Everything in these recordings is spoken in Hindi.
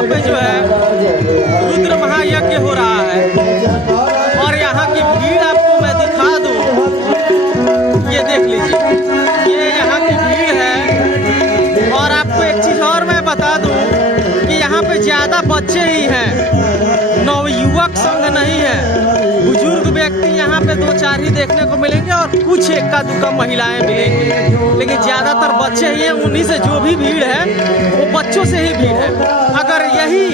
यहाँ पे जो है रुद्र महायज्ञ हो रहा है और यहाँ की भीड़ आपको मैं दिखा दूँ। ये देख लीजिए, ये यहाँ की भीड़ है। और आपको एक चीज़ और मैं बता दूँ कि यहाँ पे ज़्यादा बच्चे ही हैं, नवयुवक संघ नहीं है। बुजुर्ग व्यक्ति यहाँ पे 2-4 ही देखने को मिलेंगे और कुछ एक्का दुक्का महिलाएं मिलेंगी, लेकिन ज़्यादातर बच्चे ही हैं। उन्हीं से जो भी भीड़ है वो बच्चों से ही भीड़ है। अगर यही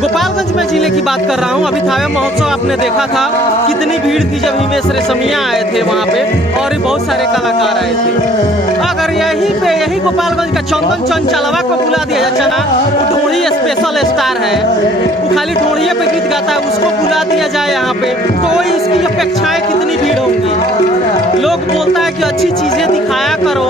गोपालगंज में जिले की बात कर रहा हूँ, अभी थावे महोत्सव आपने देखा था कितनी भीड़ थी जब हिमेश रेशमिया आए थे वहाँ पे, और भी बहुत सारे कलाकार आए थे। अगर यही गोपालगंज का चंदन चंचलवा को बुला दिया जाए, चना वो ढोड़ी स्पेशल स्टार है, वो खाली ढोड़िए पे गीत गाता है, उसको बुला दिया जाए यहाँ पे, तो इसकी अपेक्षाएं कितनी भीड़ होंगी। लोग बोलता है कि अच्छी चीजें दिखाया करो,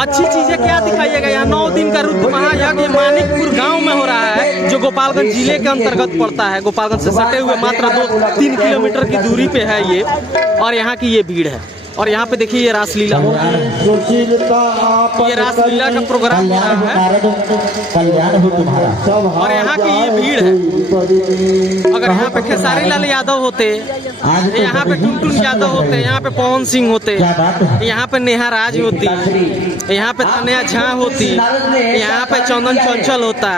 अच्छी चीजें क्या दिखाइएगा। यहाँ 9 दिन का रुद्र महायज्ञ मानिकपुर गांव में हो रहा है, जो गोपालगंज जिले के अंतर्गत पड़ता है। गोपालगंज से सटे हुए मात्र 2-3 किलोमीटर की दूरी पे है ये, और यहाँ की ये भीड़ है। और यहाँ पे देखिए ये रासलीला हो रहा है, ये रासलीला का प्रोग्राम हो रहा है और यहाँ की ये भीड़ है। अगर यहाँ पे खेसारी लाल यादव होते, यहाँ पे टुनटुन यादव होते, यहाँ पे पवन सिंह होते, यहाँ पे नेहा राज होती, यहाँ पे तनया झा होती, यहाँ पे चंदन चंचल होता,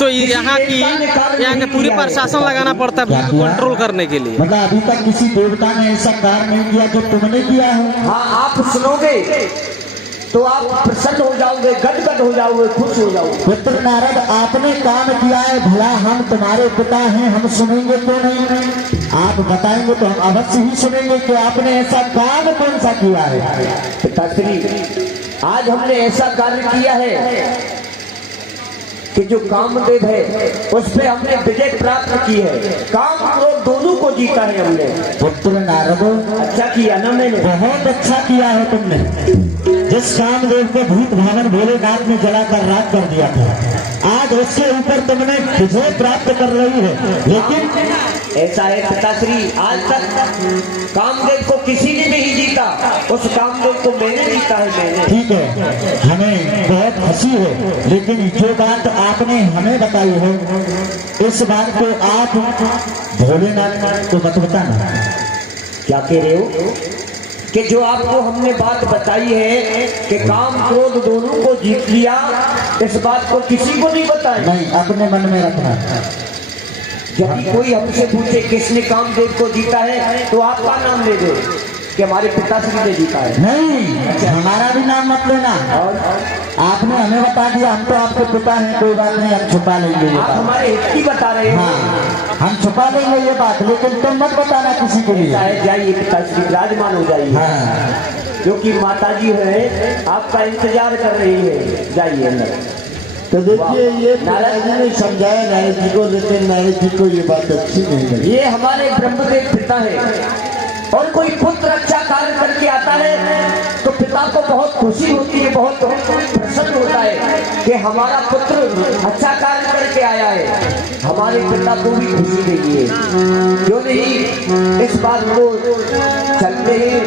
तो यहाँ के पूरी प्रशासन लगाना पड़ता है भीड़ कंट्रोल करने के लिए। मतलब अभी तक किसी देवता ने ऐसा कार्य नहीं किया जो तुमने किया है। हाँ, आप सुनोगे तो आप प्रसन्न हो जाओगे, गदगद हो जाओगे, खुश हो जाओगे। पुत्र नारद, आपने काम किया है, भला हम तुम्हारे पिता हैं, हम सुनेंगे तो नहीं? आप बताएंगे तो हम अवश्य ही सुनेंगे कि आपने ऐसा काम कौन सा किया है। पिताश्री, आज हमने ऐसा कार्य किया है कि जो कामदेव है उस पे हमने विजय प्राप्त की है। काम क्रोध दोनों को जीता है हमने। पुत्र नारद, अच्छा किया ना मैंने? बहुत अच्छा किया है तुमने। जिस कामदेव को भूत भावन भोलेनाथ ने जलाकर राख कर दिया था, आज उसके ऊपर तुमने विजय प्राप्त कर रही है। लेकिन ऐसा है पिताश्री, आज तक कामदेव को किसी ने नहीं जीता, उस कामदेव को मैंने जीता है, मैंने। ठीक है, हमें बहुत हंसी है, लेकिन जो बात आपने हमें बताई है, इस बात को आप भोलेनाथ को मत बताना। क्या कह रहे हो? कि जो आपको हमने बात बताई है कि काम क्रोध दोनों को जीत लिया, इस बात को किसी को नहीं बताया। नहीं, अपने मन में रखना। जब कोई हमसे पूछे किसने कामदेव को जीता है, तो आपका नाम ले दो कि हमारे पिताश्री ने जीता है। नहीं, हमारा भी नाम मत लेना। और आपने हमें बता दिया, हम तो आपके पिता हैं, कोई बात नहीं, हम छुपा लेंगे ये आप बात। हमारे हित की बता रहे हैं। हाँ, हम छुपा लेंगे ये बात, लेकिन तुम मत बताना किसी को भी। जाइए पिताश्री, विराजमान हो जाइए। हाँ, क्योंकि माताजी है आपका इंतजार कर रही है, जाइए अंदर। तो देखिए, ये नारायण जी ने समझाया नारद जी को, लेकिन नारद जी को ये बात अच्छी नहीं लगी। ये हमारे ब्रह्मदेव पिता है, और कोई पुत्र अच्छा कार्य करके आता है तो पिता को बहुत खुशी होती है, बहुत प्रसन्न होता है कि हमारा पुत्र अच्छा कार्य करके आया है। हमारे पिता को भी खुशी देगी है, क्यों नहीं? इस बात को चलते हैं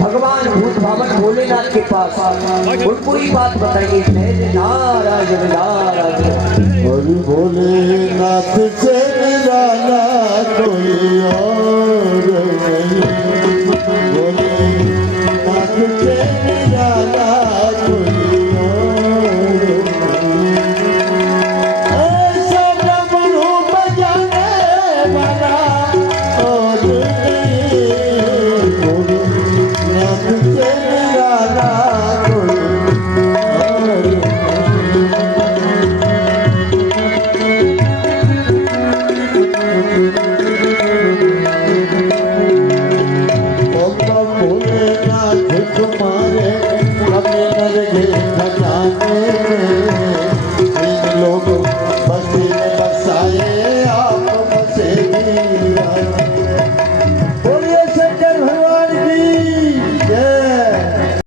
भगवान भूत भावन भोलेनाथ के पास, उनको ही बात बताइए। नाराज नाराज भोलेनाथ से निराला कोई और नहीं, भोलेनाथ से निराला कोई और नहीं। ऐसा ब्रह्म बजाने वाला और नहीं, भोलेनाथ से निराला कोई और नहीं। तुम्हारे अपने नरगे खजाने में इन लोग